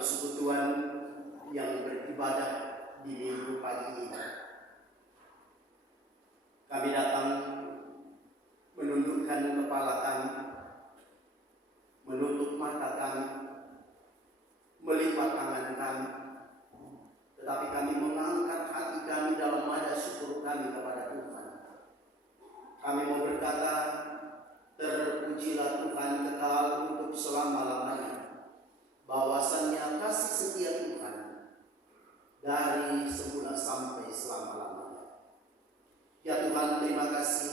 persekutuan yang beribadah di minggu pagi ini. Kami datang menundukkan kepala kami, menutup mata kami, melipat tangan kami, tetapi kami mengangkat hati kami dalam nada syukur kami kepada Tuhan. Kami mau berkata, terpujilah Tuhan kekal untuk selama-lamanya, bahwasannya kasih setia Tuhan dari semula sampai selama-lamanya. Ya Tuhan, terima kasih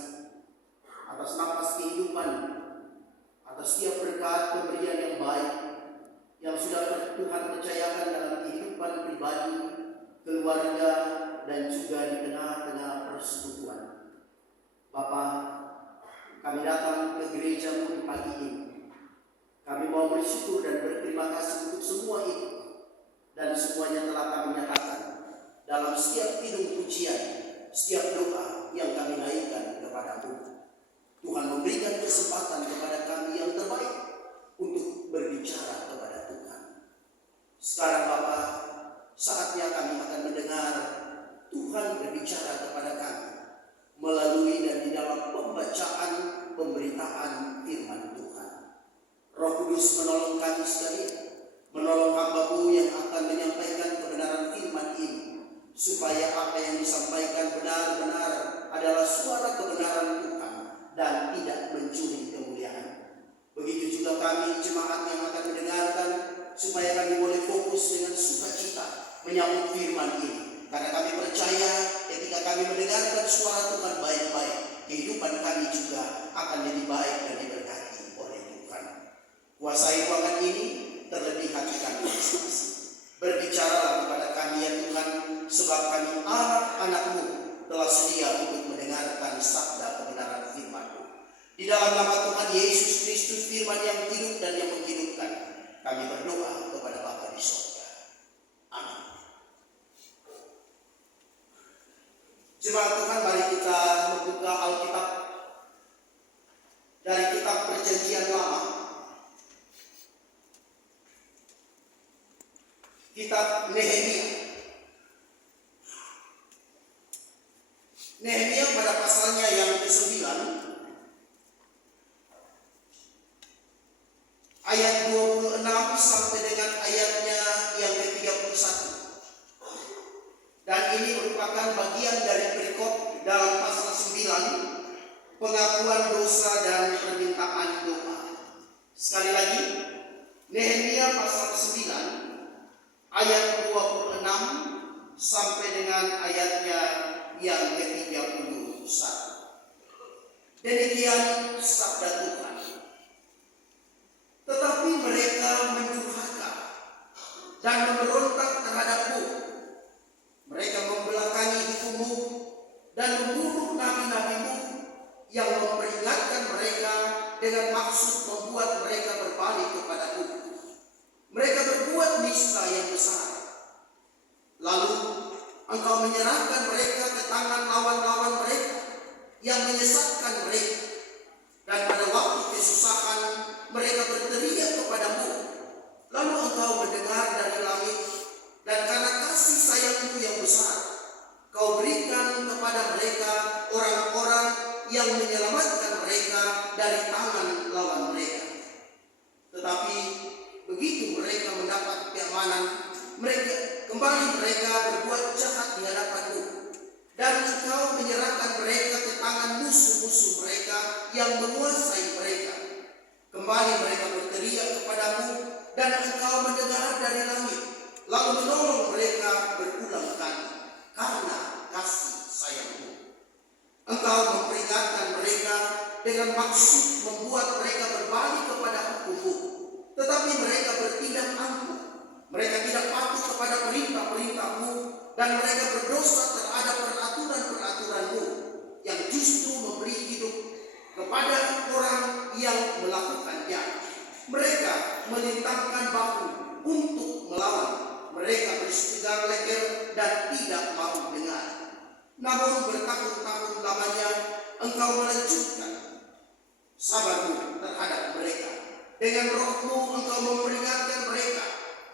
atas nafas kehidupan, atas setiap berkat pemberian yang baik yang sudah Tuhan percayakan dalam kehidupan pribadi, keluarga, dan juga di tengah-tengah persekutuan. Bapa, kami datang ke gereja-Mu di pagi ini. Kami mau bersyukur dan berterima kasih untuk semua itu, dan semuanya telah kami nyatakan dalam setiap kidung pujian, setiap doa yang kami naikkan kepada-Mu. Tuhan memberikan kesempatan kepada kami yang terbaik untuk berbicara kepada Tuhan. Sekarang Bapa, saatnya kami akan mendengar Tuhan berbicara kepada kami melalui dan di dalam pembacaan pemberitaan firman Tuhan. Roh Kudus menolong kami sekalian, menolong hamba-Mu yang akan menyampaikan kebenaran firman ini, supaya apa yang disampaikan benar-benar adalah suara kebenaran Tuhan dan tidak mencuri kemuliaan. Begitu juga kami jemaat yang akan mendengarkan, supaya kami boleh fokus dengan sukacita menyambut firman ini. Karena kami percaya ketika kami mendengarkan suara Tuhan baik-baik, kehidupan kami juga akan lebih baik dan diberkati oleh Tuhan. Kuasai ruangan ini, terlebih hati kami masing-masing. Berbicaralah kepada kami ya Tuhan, sebab kami anak-anak-Mu telah sedia untuk mendengarkan sabda kebenaran firman-Mu. Di dalam nama Tuhan Yesus Kristus, firman yang hidup dan yang menghidupkan, kami berdoa kepada Bapa di surga. Amin. Jemaat Tuhan, mari kita membuka Alkitab dari kitab Perjanjian Lama, kitab Nehemia. Nehemia pada pasalnya yang ke-9, ayat 26 sampai dengan ayatnya yang ke-31. Dan ini merupakan bagian dari perikop dalam pasal 9, pengakuan dosa dan permintaan doa. Sekali lagi, Nehemia pasal 9 ayat 26 sampai dengan ayatnya yang ke-31. Demikian sabda Tuhan. Tetapi mereka mendurhaka dan memberontak terhadap-Mu. Mereka membelakangi hukum-Mu dan membunuh nabi-nabi-Mu yang memperingatkan mereka dengan maksud membuat mereka berbalik kepada-Mu. Mereka berbuat nista yang besar. Lalu Engkau menyerahkan mereka ke tangan lawan-lawan mereka yang menyesatkan mereka. Dan pada waktu kesusahan mereka berteriak kepada-Mu. Lalu Engkau mendengar dari langit, dan karena kasih sayang-Mu yang besar, Kau berikan kepada mereka orang-orang yang menyelamatkan mereka dari tangan lawan mereka. Tetapi begitu mereka mendapat keamanan, mereka berbuat jahat di hadapan-Mu, dan Engkau menyerahkan mereka ke tangan musuh-musuh mereka yang menguasai mereka. Kembali mereka berteriak kepada-Mu, dan Engkau mendengar dari langit, lalu menolong mereka berulang kali karena kasih sayang-Mu. Engkau memperingatkan mereka dengan maksud membuat mereka berbalik kepada hukum-Mu, tetapi mereka bertindak angkuh. Mereka tidak patuh kepada perintah-perintah-Mu, dan mereka berdosa terhadap peraturan-peraturan-Mu yang justru memberi hidup kepada orang yang melakukannya. Mereka melintangkan bahu untuk melawan. Mereka bersetegar leher dan tidak mau dengar. Namun bertahun-tahun lamanya Engkau melanjutkan sabar-Mu terhadap mereka. Dengan Roh-Mu Engkau memperingatkan mereka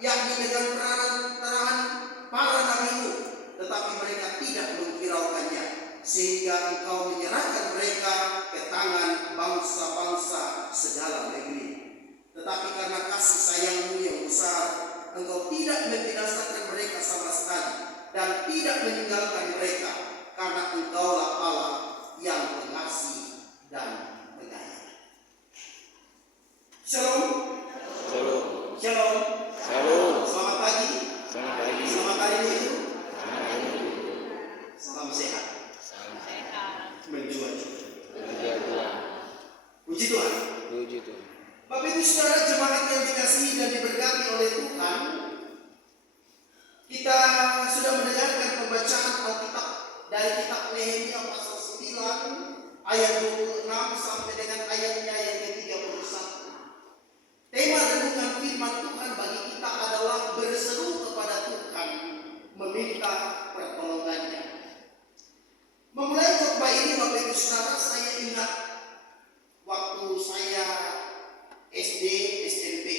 yakni dengan peranan para nabimu, tetapi mereka tidak menghiraukannya, sehingga engkau menyerahkan mereka ke tangan bangsa-bangsa segala negeri. Tetapi karena kasih sayangmu yang besar, engkau tidak membinasakan mereka sama sekali, dan tidak meninggalkan mereka, karena engkaulah Allah yang pengasih dan penyayang. Shalom. Shalom. Shalom. Shalom. Selamat pagi. Selamat pagi. Selamat hari Minggu. Selamat hari Minggu. Salam sehat. Salam sehat. Menjual. Menjual Tuhan. Puji Tuhan. Puji Tuhan. Bapak Ibu Saudara jemaat yang dikasihi dan diberkati oleh Tuhan, kita sudah mendengarkan pembacaan Alkitab dari kitab Nehemia pasal 9 ayat 26 sampai dengan ayatnya yang ke-31. Tema renungan firman Tuhan bagi kita adalah berseru kepada Tuhan, meminta pertolongannya. Memulai khotbah ini Bapak Ibu Saudara, saya ingat waktu saya SD, SMP.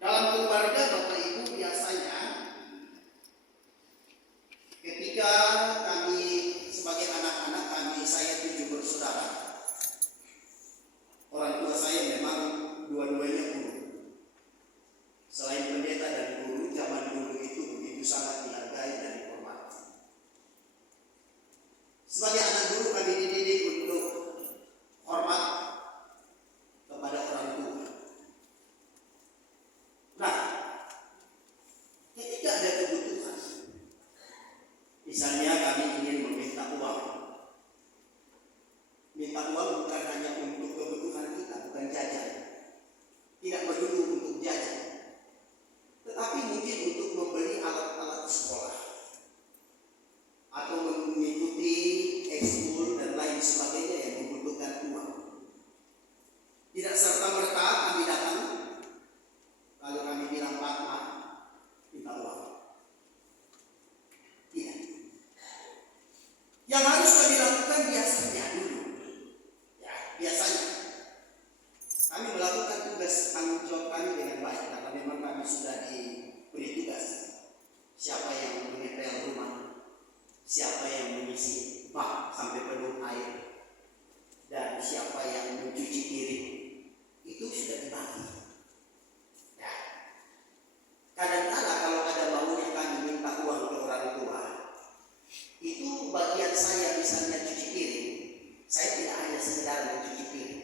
Dalam keluarga Bapak Ibu biasanya ketika kami sebagai anak-anak saya 7 bersaudara. Orang tua saya memang dua-duanya guru. Selain pendeta dan guru, zaman dulu itu begitu sangat dihargai dan dihormati. Sebagai anak guru kami dididik untuk hormat kepada orang tua. Nah, ketika ada kebutuhan, misalnya kami ingin meminta uang. Minta uang bukan hanya untuk kebutuhan kita, bukan jajan. Tidak melulu untuk jajan, tetapi mungkin untuk membeli alat-alat sekolah atau mengikuti ekskul dan lain sebagainya yang membutuhkan uang. Tidak serta-merta kami datang lalu kami bilang, Pak, maaf, minta uang. Tidak. Yang harus kami lakukan biasanya dulu, biasanya kami melakukan tugas tanggung jawab kami dengan baik, karena memang kami sudah diberi tugas. Siapa yang mengepel rumah, siapa yang mengisi bak sampai penuh air, dan siapa yang mencuci piring, itu sudah dibagi. Ya. Kadang-kadang kalau ada maunya kami minta uang ke orang tua, itu bagian saya misalnya cuci piring, saya tidak hanya sekedar mencuci piring.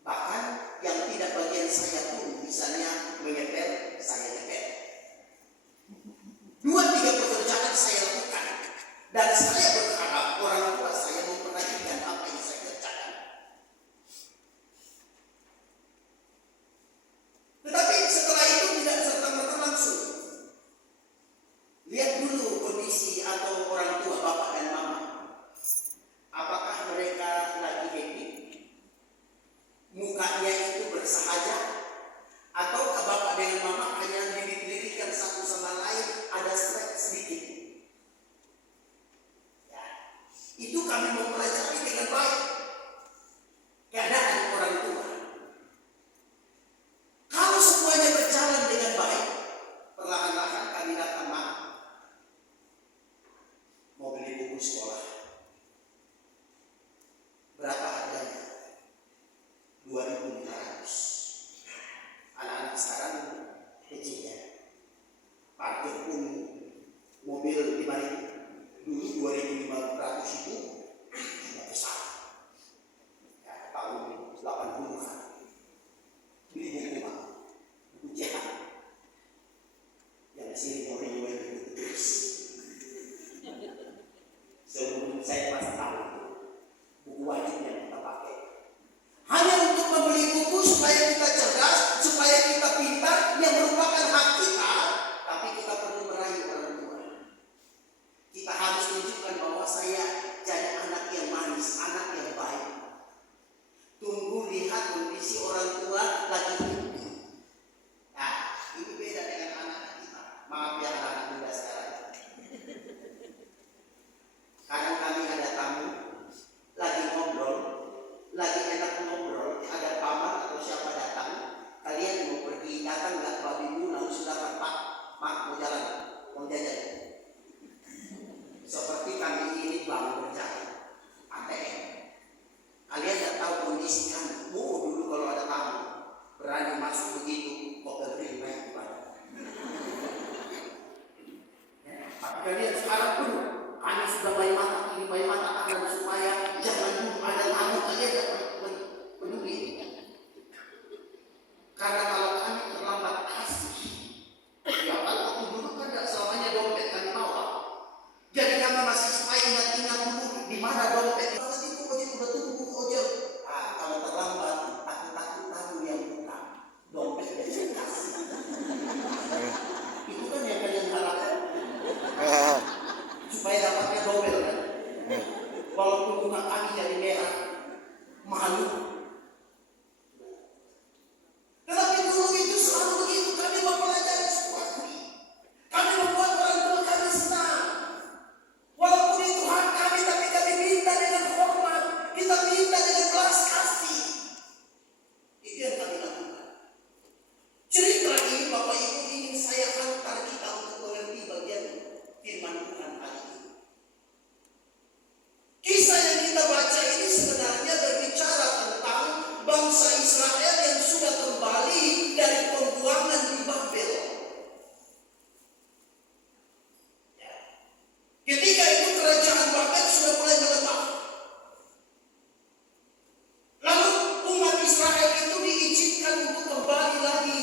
Bahkan yang tidak bagian saya pun misalnya mengepel, saya ngepel. 2-3 pekerjaan saya lakukan, dan saya berharap orang tua saya memperhatikan apa yang saya kerjakan. Tetapi setelah itu tidak serta-merta langsung. Lihat dulu kondisi atau orang tua, bapak dan mama. Apakah mereka lagi happy? Mukanya itu bersahaja? Atau bapak dengan mama hanya lirik-lirikan satu sama lain, ada stres sedikit? Ya. Itu kami mempelajari dengan baik keadaan orang tua. Kalau semuanya berjalan dengan baik, perlahan-lahan kami datang, maaf, mau beli buku sekolah. Berapa harganya? 2.500. Anak-anak sekarang kecil ya. Parkir pun mobil 5.000. Dulu 2.500 itu sudah besar. Ya, tahun 80-an. Beli buku mah, buku cetak. Yang sini orang yang buku tulis. Sebelum saya masih tahu buku wajib yang kita pakai. Hanya untuk membeli buku supaya kita cerdas, supaya kita pintar, yang merupakan hak kita. Tapi kita perlu merayu orang tua. Kita harus tunjukkan bahwa saya jadi anak yang manis, anak yang baik. Tunggu lihat kondisi orang tua lagi hidup. Nah, ini beda dengan anak-anak kita. Maaf ya anak-anak muda sekarang. Kadang kami ada tamu, lagi ngobrol, lagi enak ngobrol, ada paman atau siapa datang, Tapi kalian sekarang pun kami sudah bayi mata ini, bayi mata kanan supaya jangan dulu ada tamu aja dapat peduli. Karena kalau kami terlambat kasih, ya kalau waktu dulu kan tidak selamanya dompet kami bawa. Jadi kami masih supaya ingat-ingat dulu di mana dompet. Kalau itu ojek udah tunggu ojek. Kalau terlambat takut-takut tamu yang buka dompet dari kasih. Itu kan yang kalian harapkan. Supaya dapatnya dobel kan. Walaupun muka kami jadi merah, malu. Tetapi dulu itu selalu begitu. Kami mempelajari sesuatu. Kami membuat orang tua kami senang. Walaupun itu hak kami, tapi kami minta dengan hormat. Kita minta dengan belas kasih. Itu yang kami lakukan. Cerita ini Bapak Ibu ingin saya hantar kita untuk mengerti bagian firman Tuhan hari ini. Kisah yang kita baca ini sebenarnya berbicara tentang bangsa Israel yang sudah kembali dari pembuangan di Babel. Ketika itu kerajaan Babel sudah mulai melemah. Lalu umat Israel itu diizinkan untuk kembali lagi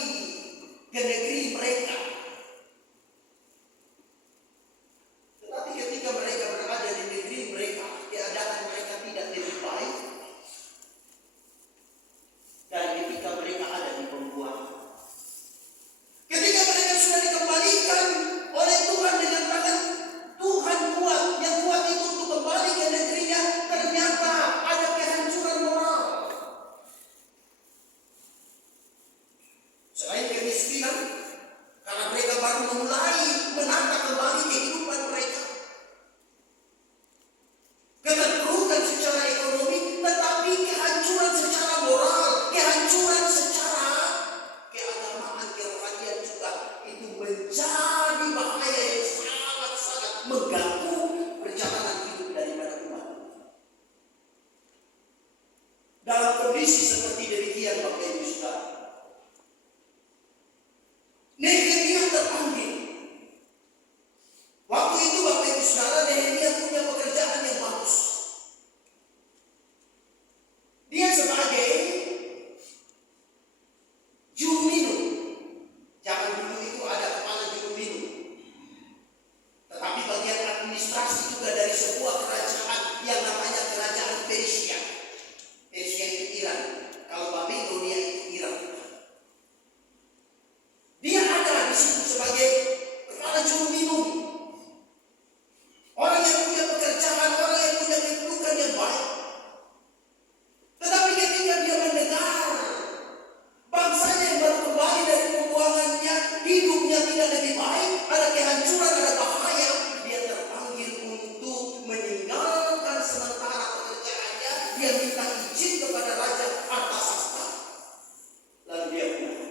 ke negeri mereka. Tetapi ketika mereka berada di negeri mereka, keadaan mereka tidak lebih baik. Dan ketika mereka ada di pembuangan, ketika mereka sudah dikembalikan oleh Tuhan dengan tangan Tuhan kuat, yang kuat itu untuk kembali ke negerinya, ternyata ada kehancuran moral. Selain kemiskinan, karena mereka baru memulai menata kembali kehidupan mereka. Keterpurukan secara ekonomi, tetapi kehancuran secara moral, kehancuran secara keagamaan, kerohanian juga itu menjadi bahaya yang sangat-sangat mengganggu perjalanan hidup daripada umat. Dalam kondisi seperti demikian, Bapak Ibu Saudara, Nehemia terpanggil. Waktu itu Bapak Ibu Saudara, Nehemia punya pekerjaan yang bagus. Dia sebagai juru minum. Zaman dulu itu ada kepala juru minum. Tetapi bagian administrasi juga dari sebuah kerajaan yang namanya kerajaan Persia. Persia itu Iran. Kalau Babilonia itu Iran. Dia ada di situ sebagai kepala juru minum. Orang yang punya pekerjaan, orang yang punya kedudukan yang baik. Tetapi ketika dia mendengar bangsanya yang baru kembali dari pembuangannya, hidupnya tidak lebih baik, ada kehancuran, ada bahaya, dia terpanggil untuk meninggalkan sementara pekerjaannya. Dia minta izin kepada raja Artasasta. Lalu dia pulang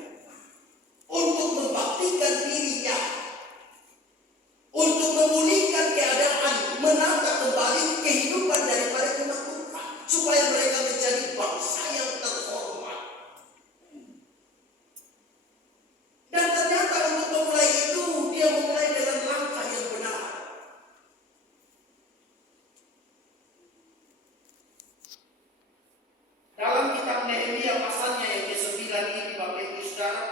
untuk membaktikan dirinya, untuk memulihkan keadaan, menata kembali kehidupan daripada umat Tuhan, supaya mereka menjadi bangsa yang terhormat. Dan ternyata untuk memulai itu, dia memulai dengan langkah yang benar. Dalam kitab Nehemia pasalnya yang ke-9 ini, Bapak Ibu Saudara,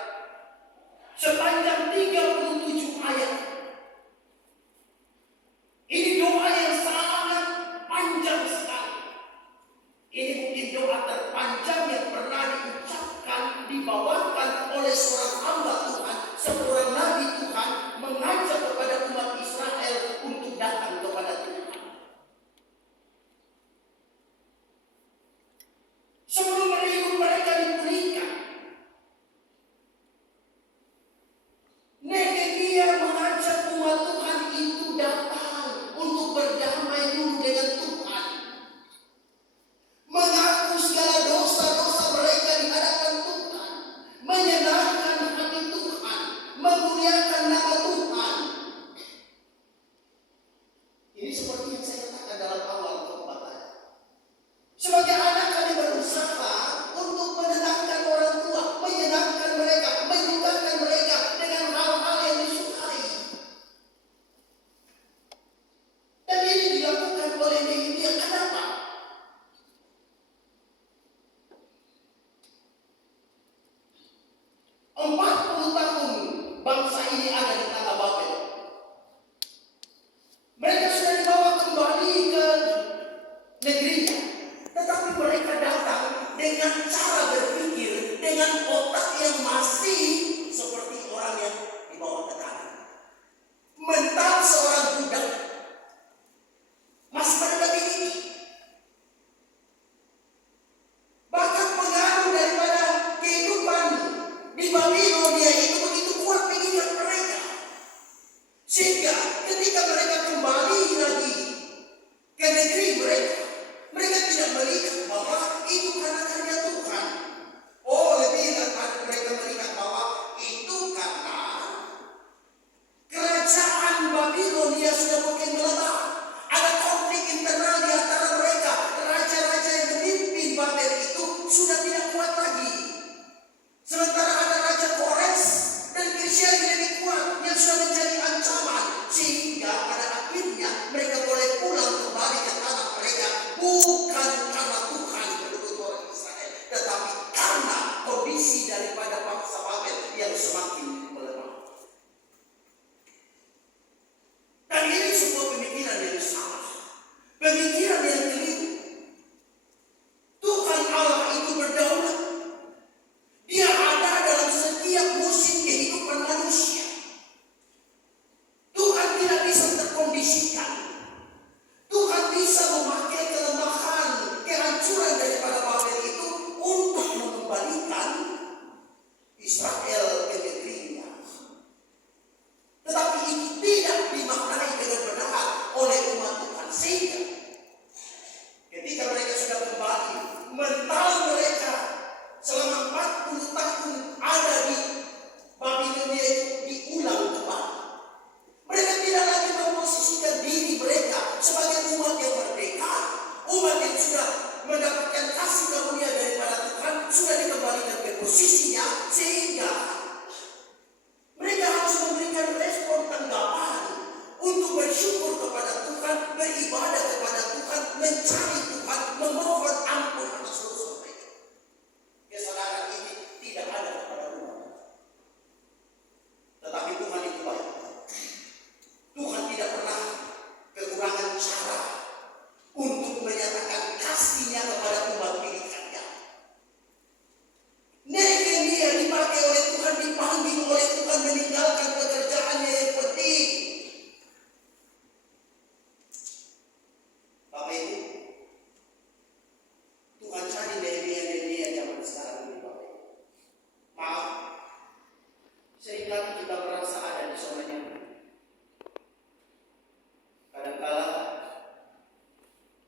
sepanjang 37 ayat. Ini doa yang sangat panjang sekali. Ini mungkin doa terpanjang yang pernah diucapkan, dibawakan oleh seorang hamba Tuhan, seorang nabi Tuhan, mengajak kepada umat Israel untuk datang kepada Tuhan. Sebelum hidup mereka dipulihkan, Nehemia mengajak umat Tuhan itu datang untuk berdamai dulu dengan Tuhan. Mengaku segala dosa-dosa mereka di hadapan Tuhan. Menyenangkan hati Tuhan. Memuliakan nama Tuhan. Ini seperti yang saya katakan dalam awal khotbah tadi. Sebagai anak kami berusaha untuk menenangkan 40 tahun bangsa ini ada di tanah Babel. Mereka sudah dibawa kembali ke negerinya, tetapi mereka datang dengan cara berpikir, dengan otak yang masih seperti orang yang dibawa ke tanah. Mental seorang budak masih pada lebih tinggi. Bahkan pengaruh daripada kehidupan di Babilonia itu begitu kuat mengikat mereka, sehingga ketika mereka kembali lagi ke negeri mereka, mereka tidak melihat bahwa itu karena karya Tuhan. Oh, lebih mereka melihat bahwa itu karena kerajaan Babilonia sudah makin melebar. Ada konflik internal di antara mereka. Raja-raja yang memimpin Babel itu sudah tidak kuat lagi. Sementara ada Raja Kores dan Persia yang lebih kuat, yang sudah menjadi ancaman, sehingga pada akhirnya mereka boleh pulang kembali ke tanah mereka, bukan karena Tuhan menurut orang Israel, tetapi karena kondisi daripada bangsa Babel yang semakin melemah. Dan ini sebuah pemikiran yang salah, pemikiran yang keliru. Tuhan Allah itu berdaulat. Dia ada dalam setiap musim kehidupan manusia. Tuhan tidak bisa terkondisikan. Tuhan bisa memakai kelemahan, kehancuran daripada Babel itu untuk mengembalikan Israel ke negerinya. Tetapi itu tidak dimaknai dengan benar oleh umat Tuhan. Sehingga ketika mereka sudah kembali, mental mereka selama 40 tahun ada di Babilonia diulang kembali. Mereka tidak lagi memposisikan diri mereka sebagai umat yang merdeka, umat yang sudah mendapatkan kasih karunia daripada Tuhan, sudah dikembalikan ke posisinya, sehingga mereka harus memberikan respon tanggapan untuk bersyukur kepada Tuhan, beribadah kepada Tuhan, mencari Tuhan, memohon ampun atas dosa mereka. Kesadaran ini tidak ada kepada umat. Tetapi Tuhan itu baik. Tuhan tidak pernah kekurangan cara untuk menyatakan kasih-Nya kepada umat pilihannya. Nehemia dipakai oleh Tuhan, dipanggil oleh Tuhan meninggalkan pekerjaannya yang penting. Bapak Ibu, Tuhan cari Nehemia zaman sekarang ini, Bapak Ibu. Maaf, seringkali kita merasa ada di zona nyaman. Kadang-kala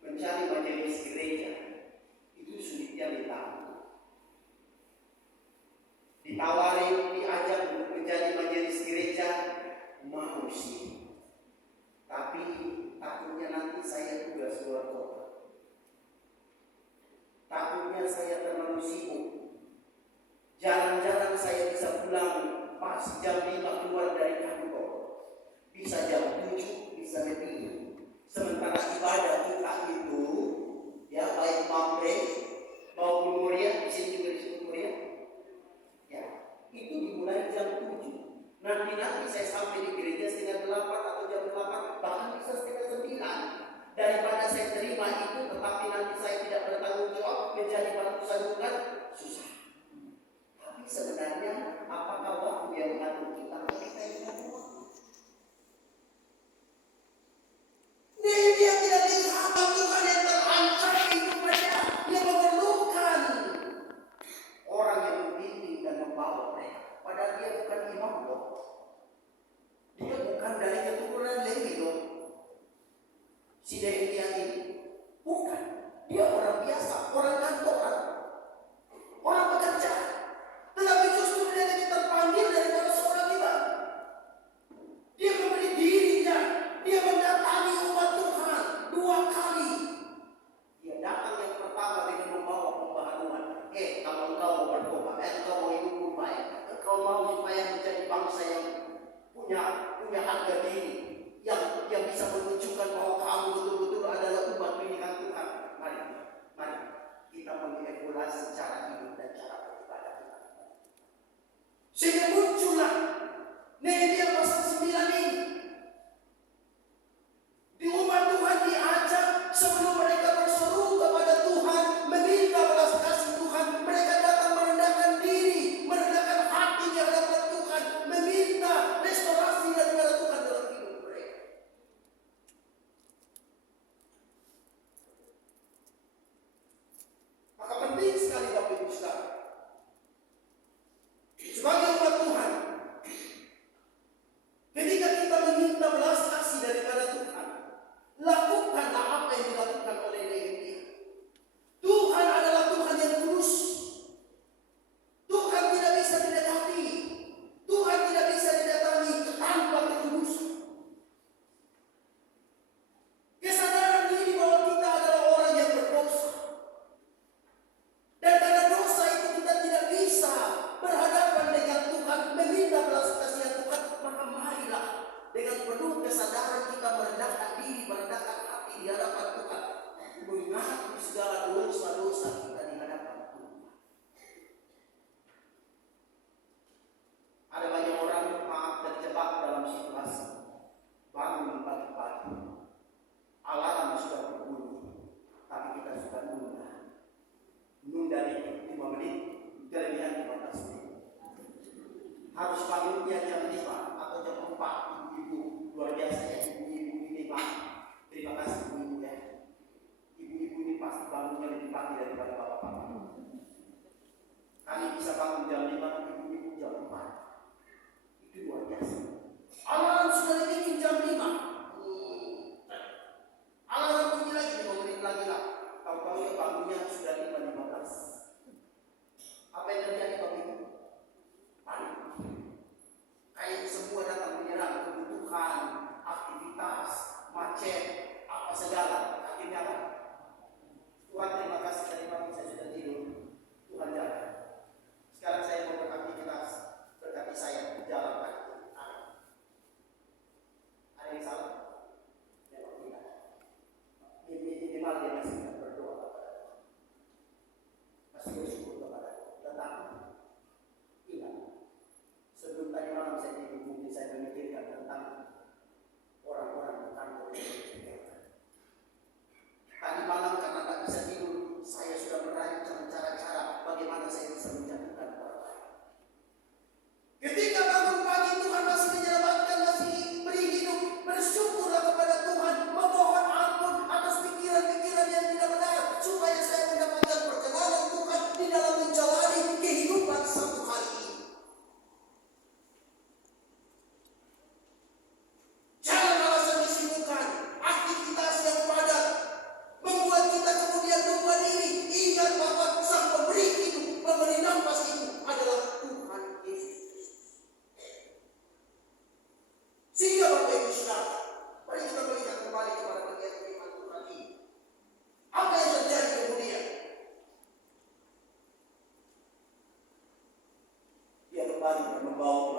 mencari majelis gereja itu sulitnya ditawari, diajak untuk menjadi majelis gereja, mau sih. Tapi takutnya nanti saya tugas luar kota. Takutnya saya terlalu sibuk. Jarang-jarang saya bisa pulang pas jam 5 keluar dari kantor. Bisa jam 7, bisa lebih. Sementara ibadah kita itu, ya baik Maghrib maupun Muria, di sini juga disebut Muria, ya itu dimulai jam 7. Nanti saya sampai di gereja setengah 8 atau jam 8, bahkan bisa setengah 9. Daripada saya terima itu, tetapi nanti saya tidak bertanggung jawab menjadi batu sandungan, susah. Tapi sebenarnya apakah waktu yang mengatur kita atau kita yang mengatur waktu? Dia tidak lihat Tuhan yang terancam hidupnya, yang memerlukan orang yang membimbing dan membawa mereka. Padahal dia bukan imam loh. Dia bukan dari keturunan Lewi loh. Si Nehemia ini bukan. Dia orang biasa, orang kantoran, orang pekerja. Tetapi justru dia terpanggil daripada seorang imam. Dia memberi dirinya, dia mendatangi umat Tuhan 2 kali. Dia datang yang pertama dengan membawa pembaharuan. Kalau engkau mau bertobat, engkau mau hidup baik, engkau mau supaya menjadi bangsa yang punya harga diri, yang bisa menunjukkan bahwa kamu betul-betul adalah umat pilihan Tuhan. Mari kita mengevaluasi cara hidup dan cara beribadah kita. Sehingga muncullah Nehemia pasal 9 ini. Di umat Tuhan diajak sebelum mereka berseru kepada Tuhan, meminta belas kasih Tuhan, mereka datang merendahkan diri, merendahkan hati di hadapan Tuhan, meminta restorasi daripada Tuhan dalam hidup mereka. Maka penting sekali Bapak Ibu sekalian, sebagai umat Tuhan, ketika kita meminta belas kasih daripada Tuhan, lakukanlah apa yang dilakukan oleh Nehemia. Tuhan adalah Tuhan yang tulus. Tuhan tidak bisa didekati. Tuhan tidak bisa didatangi tanpa ketulusan. Kesadaran diri bahwa kita adalah orang yang berdosa. Dan karena dosa itu kita tidak bisa berhadapan dengan Tuhan, meminta belas kasihan Tuhan, maka marilah dengan penuh kesadaran kita merendahkan diri, merendahkan hati di hadapan Tuhan, mengaku segala dosa-dosa kita di hadapan Tuhan. Ada banyak orang maaf terjebak dalam situasi bangun pagi-pagi, alarm sudah berbunyi, tapi kita suka nunda itu 5 menit, kelebihan 15 menit. Harus bangunnya jam 5 atau jam 4. Ibu-ibu luar biasa ya, ibu-ibu ini Pak. Terima kasih ibu-ibu ya. Ibu-ibu ini pasti bangunnya lebih pagi daripada bapak-bapak. Kami bisa bangun jam 5, ibu-ibu jam 4. Itu luar biasa. Alarm sudah dibikin jam 5. Alarm bunyi lagi 5 menit lagi lah. Tahu-tahu ya bangunnya sudah 5.15. Apa yang terjadi Bapak Ibu? Panik. Kayak semua datang menyerang kebutuhan, aktivitas, macet, apa segala. Akhirnya apa? Tuhan terima kasih tadi pagi saya sudah tidur. Tuhan jaga. Sekarang saya mau beraktivitas, berkati saya jalan kaki. Ada yang salah? Ya, tidak. Minimal dia masih berdoa. Masih bersyukur kepada tetapi ingat, sebelum tadi malam saya tidur, mungkin saya memikirkan tentang orang-orang di kantor yang berkegiatan. Tadi malam karena tak bisa tidur, saya sudah merancang cara-cara bagaimana saya bisa menjatuhkan orang lain. Ketika bangun pagi, Tuhan masih menyelamatkan, masih beri hidup, bersyukurlah kepada Tuhan, memohon ampun atas pikiran-pikiran yang tidak benar, supaya saya mendapatkan perkenanan Tuhan di dalam menjalani kehidupan satu hari ini. Jangan alasan disibukkan, aktivitas yang padat membuat kita kemudian lupa diri. Ingat bahwa Sang Pemberi hidup, pemberi nafas hidup adalah Tuhan Yesus. Sehingga Bapak Ibu Saudara, mari kita melihat kembali kepada bagian firman Tuhan ini. Apa yang terjadi kemudian? Dia kembali dan membawa